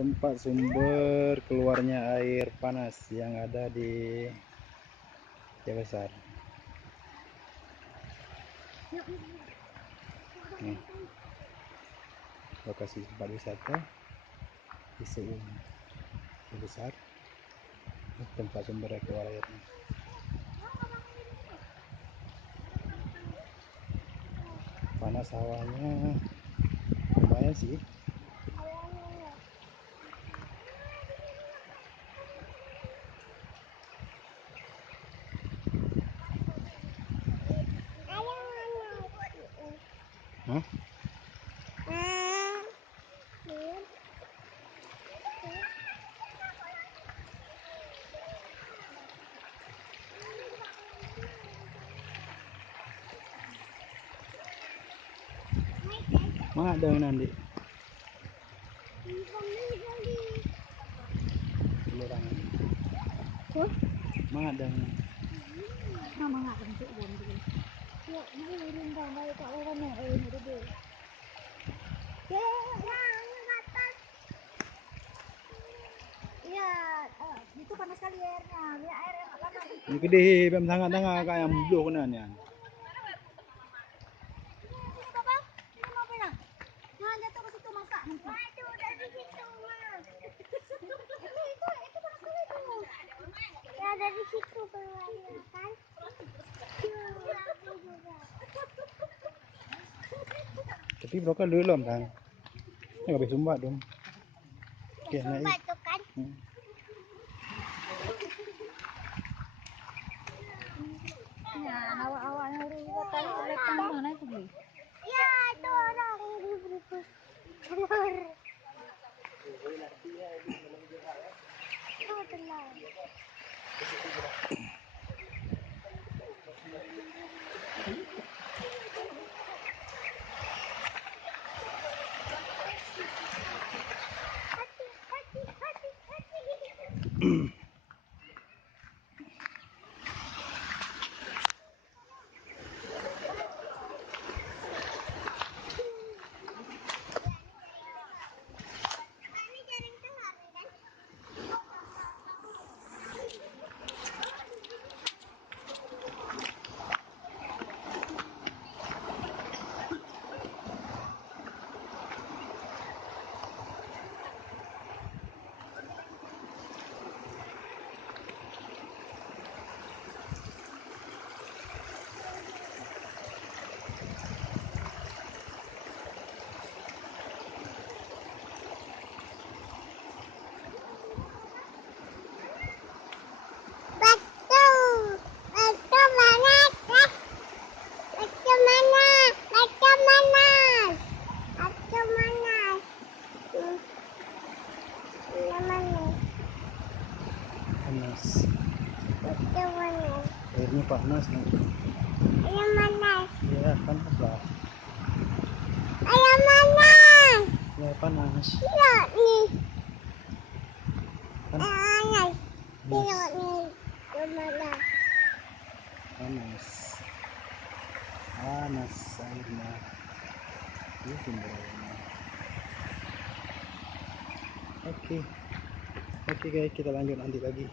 tempat sumber keluarnya air panas yang ada di Aceh Besar. Nih, lokasi tempat wisata di Seung Aceh Besar. Ini tempat sumber keluar airnya. Panas hawanya lumayan sih. Hah? Mana ada nanti? Mana ada? Mama nggak bentuk bon dulu. Ya, ini urin dong, kayak tak lewat nih, ini dulu. Ya, atas. Iya, itu panas sekali airnya. Biar air yang panas. Ini gede, bam sangat-sangat kayak yang blue kenanya. Jatuh ke situ masak. Waduh, udah di situ, Mas. Itu panas sekali tuh. Ya, ada di situ keluarnya kan. Tapi broker dulu kan. Ini nggak bisa sumbat dong. Oke, naik. Itu kan. Ya, awak-awaknya udah kita tahu lepas mana itu beli. Ya, itu orang ribut-ribut. Telur. Oh, telur. Panas. Yang mana? Airnya panas nih. Yang mana? Ya, panas lah. Yang mana? Ya, panas. Iya nih. Panas. Panas. Panas. Iya nih. Yang mana? Panas. Panas airnya. Ini sumber airnya. Oke. Oke guys, kita lanjut nanti lagi.